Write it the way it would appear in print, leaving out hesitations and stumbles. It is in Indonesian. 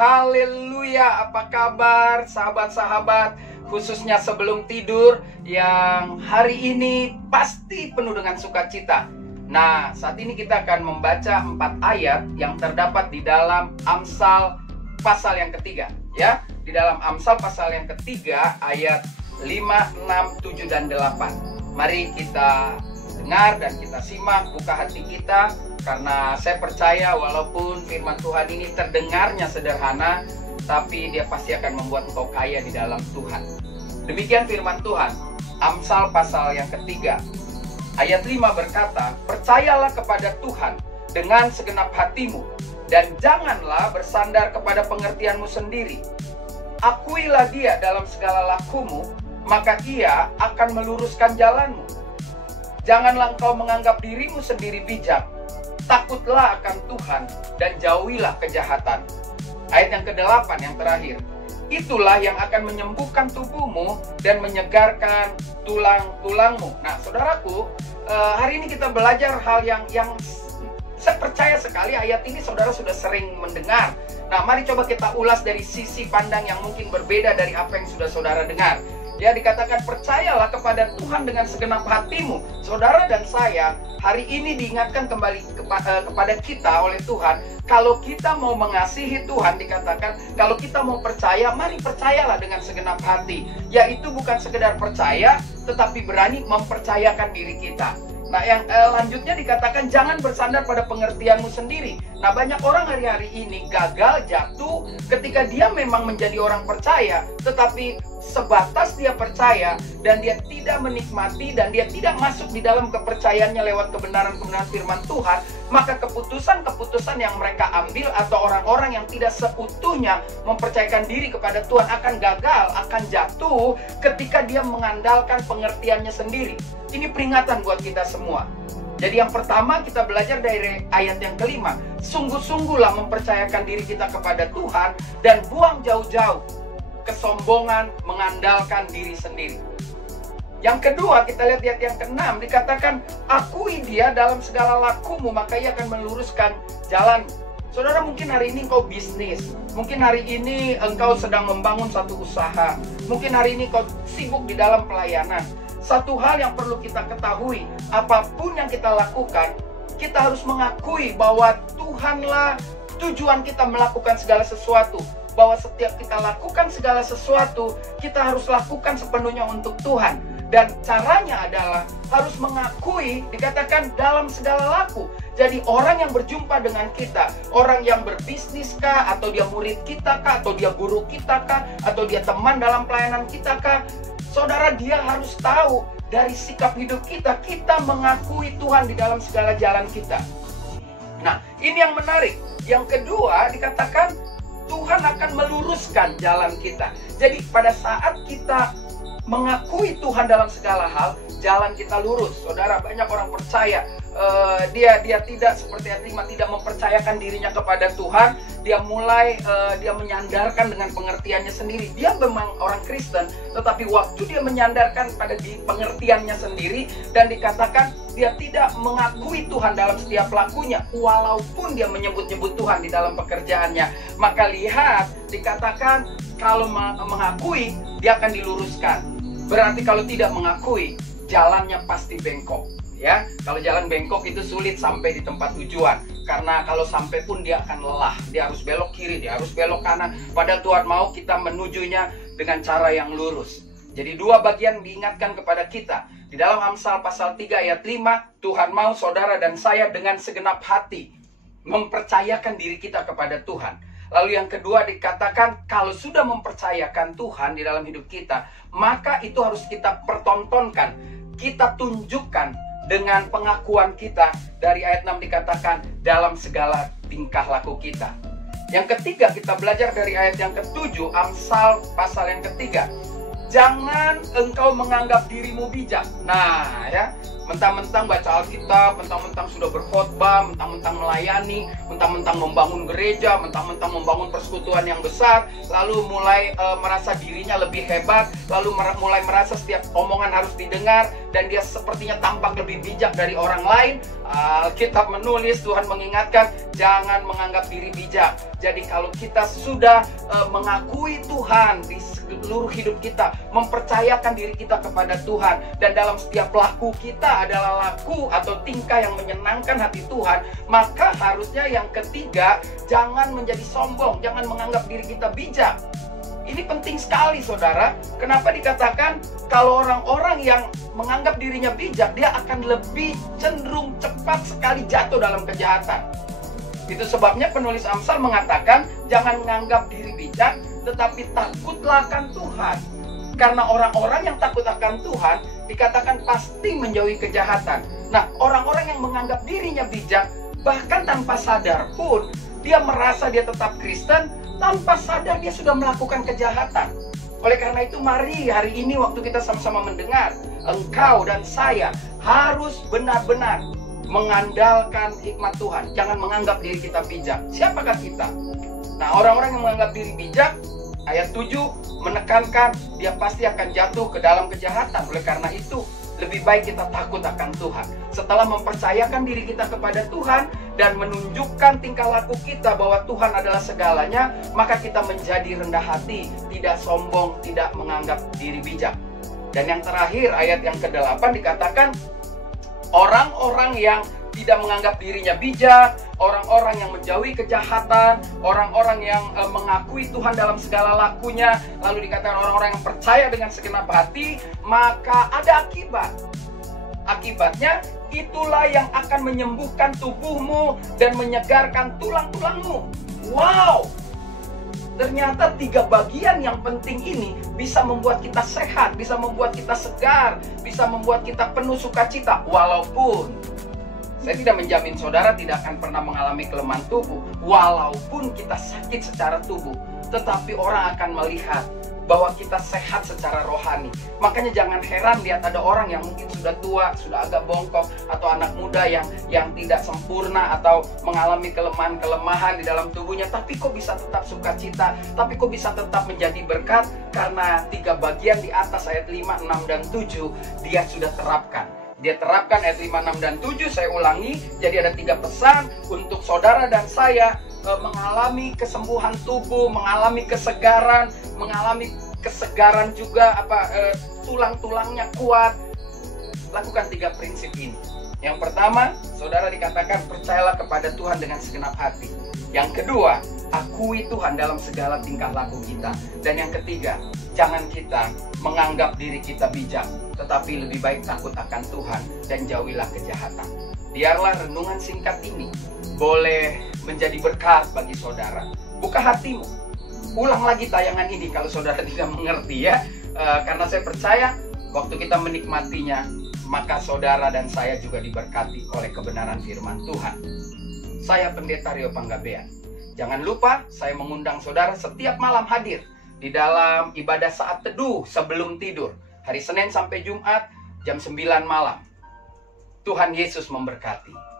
Haleluya, apa kabar sahabat-sahabat, khususnya sebelum tidur yang hari ini pasti penuh dengan sukacita. Nah, saat ini kita akan membaca 4 ayat yang terdapat di dalam Amsal pasal yang ketiga, ya. Di dalam Amsal pasal yang ketiga ayat 5, 6, 7, dan 8. Mari kita dengar dan kita simak, buka hati kita. Karena saya percaya walaupun firman Tuhan ini terdengarnya sederhana, tapi dia pasti akan membuat engkau kaya di dalam Tuhan. Demikian firman Tuhan, Amsal pasal yang ketiga. Ayat 5 berkata, "Percayalah kepada Tuhan dengan segenap hatimu, dan janganlah bersandar kepada pengertianmu sendiri. Akuilah dia dalam segala lakumu, maka ia akan meluruskan jalanmu. Janganlah engkau menganggap dirimu sendiri bijak. Takutlah akan Tuhan dan jauhilah kejahatan." Ayat yang ke-8 yang terakhir. "Itulah yang akan menyembuhkan tubuhmu dan menyegarkan tulang-tulangmu." Nah, saudaraku, hari ini kita belajar hal yang saya percaya sekali ayat ini saudara sudah sering mendengar. Nah, mari coba kita ulas dari sisi pandang yang mungkin berbeda dari apa yang sudah saudara dengar. Ya, dikatakan percayalah kepada Tuhan dengan segenap hatimu. Saudara dan saya hari ini diingatkan kembali kepada kita oleh Tuhan. Kalau kita mau mengasihi Tuhan, dikatakan kalau kita mau percaya, mari percayalah dengan segenap hati. Yaitu bukan sekedar percaya, tetapi berani mempercayakan diri kita. Nah, yang lanjutnya dikatakan jangan bersandar pada pengertianmu sendiri. Nah, banyak orang hari-hari ini gagal, jatuh ketika dia memang menjadi orang percaya, tetapi sebatas dia percaya dan dia tidak menikmati dan dia tidak masuk di dalam kepercayaannya lewat kebenaran-kebenaran firman Tuhan, maka keputusan-keputusan yang mereka ambil atau orang-orang yang tidak seutuhnya mempercayakan diri kepada Tuhan akan gagal, akan jatuh ketika dia mengandalkan pengertiannya sendiri. Ini peringatan buat kita semua. Jadi yang pertama kita belajar dari ayat yang kelima. Sungguh-sungguhlah mempercayakan diri kita kepada Tuhan dan buang jauh-jauh kesombongan mengandalkan diri sendiri. Yang kedua kita lihat ayat yang ke-6 dikatakan, "Akui dia dalam segala lakumu, maka ia akan meluruskan jalan." Saudara, mungkin hari ini engkau bisnis, mungkin hari ini engkau sedang membangun satu usaha, mungkin hari ini kau sibuk di dalam pelayanan. Satu hal yang perlu kita ketahui, apapun yang kita lakukan, kita harus mengakui bahwa Tuhanlah tujuan kita melakukan segala sesuatu. Bahwa setiap kita lakukan segala sesuatu, kita harus lakukan sepenuhnya untuk Tuhan. Dan caranya adalah harus mengakui, dikatakan dalam segala laku. Jadi orang yang berjumpa dengan kita, orang yang berbisnis kah, atau dia murid kita kah, atau dia guru kita kah, atau dia teman dalam pelayanan kita kah, saudara, dia harus tahu dari sikap hidup kita, kita mengakui Tuhan di dalam segala jalan kita. Nah, ini yang menarik. Yang kedua, dikatakan Tuhan akan meluruskan jalan kita. Jadi pada saat kita mengakui Tuhan dalam segala hal, jalan kita lurus. Saudara, banyak orang percaya dia tidak seperti ayat 5, tidak mempercayakan dirinya kepada Tuhan. Dia mulai dia menyandarkan dengan pengertiannya sendiri. Dia memang orang Kristen, tetapi waktu dia menyandarkan pada pengertiannya sendiri dan dikatakan dia tidak mengakui Tuhan dalam setiap lakunya, walaupun dia menyebut-nyebut Tuhan di dalam pekerjaannya. Maka lihat, dikatakan kalau mengakui, dia akan diluruskan. Berarti kalau tidak mengakui, jalannya pasti bengkok. Ya, kalau jalan bengkok itu sulit sampai di tempat tujuan. Karena kalau sampai pun dia akan lelah. Dia harus belok kiri, dia harus belok kanan. Padahal Tuhan mau kita menujunya dengan cara yang lurus. Jadi dua bagian diingatkan kepada kita. Di dalam Amsal pasal 3 ayat 5, Tuhan mau saudara dan saya dengan segenap hati mempercayakan diri kita kepada Tuhan. Lalu yang kedua dikatakan, kalau sudah mempercayakan Tuhan di dalam hidup kita, maka itu harus kita pertontonkan, kita tunjukkan dengan pengakuan kita. Dari ayat 6 dikatakan, dalam segala tingkah laku kita. Yang ketiga kita belajar dari ayat yang ke-7, Amsal pasal yang ketiga. Jangan engkau menganggap dirimu bijak. Nah, ya, mentang-mentang baca Alkitab, mentang-mentang sudah berkhotbah, mentang-mentang melayani, mentang-mentang membangun gereja, mentang-mentang membangun persekutuan yang besar, lalu mulai merasa dirinya lebih hebat, lalu mulai merasa setiap omongan harus didengar, dan dia sepertinya tampak lebih bijak dari orang lain. Alkitab menulis, Tuhan mengingatkan, jangan menganggap diri bijak. Jadi kalau kita sudah mengakui Tuhan di seluruh hidup kita, mempercayakan diri kita kepada Tuhan, dan dalam setiap laku kita adalah laku atau tingkah yang menyenangkan hati Tuhan, maka harusnya yang ketiga, jangan menjadi sombong, jangan menganggap diri kita bijak. Ini penting sekali, saudara. Kenapa dikatakan kalau orang-orang yang menganggap dirinya bijak, dia akan lebih cenderung cepat sekali jatuh dalam kejahatan. Itu sebabnya penulis Amsal mengatakan, jangan menganggap diri bijak, tetapi takutlah akan Tuhan. Karena orang-orang yang takut akan Tuhan, dikatakan pasti menjauhi kejahatan. Nah, orang-orang yang menganggap dirinya bijak, bahkan tanpa sadar pun, dia merasa dia tetap Kristen, tanpa sadar dia sudah melakukan kejahatan. Oleh karena itu, mari hari ini waktu kita sama-sama mendengar, engkau dan saya harus benar-benar mengandalkan hikmat Tuhan. Jangan menganggap diri kita bijak. Siapakah kita? Nah, orang-orang yang menganggap diri bijak, ayat 7 menekankan dia pasti akan jatuh ke dalam kejahatan. Oleh karena itu, lebih baik kita takut akan Tuhan. Setelah mempercayakan diri kita kepada Tuhan dan menunjukkan tingkah laku kita bahwa Tuhan adalah segalanya, maka kita menjadi rendah hati, tidak sombong, tidak menganggap diri bijak. Dan yang terakhir, ayat yang ke-8 dikatakan, orang-orang yang tidak menganggap dirinya bijak, orang-orang yang menjauhi kejahatan, orang-orang yang mengakui Tuhan dalam segala lakunya, lalu dikatakan orang-orang yang percaya dengan segenap hati, maka ada akibat. Akibatnya, itulah yang akan menyembuhkan tubuhmu dan menyegarkan tulang-tulangmu. Wow! Ternyata 3 bagian yang penting ini bisa membuat kita sehat, bisa membuat kita segar, bisa membuat kita penuh sukacita. Walaupun saya tidak menjamin saudara tidak akan pernah mengalami kelemahan tubuh, walaupun kita sakit secara tubuh, tetapi orang akan melihat bahwa kita sehat secara rohani. Makanya jangan heran lihat ada orang yang mungkin sudah tua, sudah agak bongkok, atau anak muda yang tidak sempurna atau mengalami kelemahan-kelemahan di dalam tubuhnya, tapi kok bisa tetap sukacita, tapi kok bisa tetap menjadi berkat, karena 3 bagian di atas ayat 5, 6, dan 7 dia sudah terapkan. Dia terapkan ayat 5, 6, dan 7. Saya ulangi, jadi ada 3 pesan untuk saudara dan saya mengalami kesembuhan tubuh, mengalami kesegaran, juga tulang-tulangnya kuat. Lakukan 3 prinsip ini. Yang pertama, saudara dikatakan percayalah kepada Tuhan dengan segenap hati. Yang kedua, akui Tuhan dalam segala tingkah laku kita. Dan yang ketiga, jangan kita menganggap diri kita bijak, tetapi lebih baik takut akan Tuhan dan jauhilah kejahatan. Biarlah renungan singkat ini boleh menjadi berkat bagi saudara. Buka hatimu. Ulang lagi tayangan ini kalau saudara tidak mengerti ya. Karena saya percaya waktu kita menikmatinya, maka saudara dan saya juga diberkati oleh kebenaran firman Tuhan. Saya Pendeta Rio Panggabean. Jangan lupa saya mengundang saudara setiap malam hadir di dalam ibadah saat teduh sebelum tidur. Hari Senin sampai Jumat jam 9 malam. Tuhan Yesus memberkati.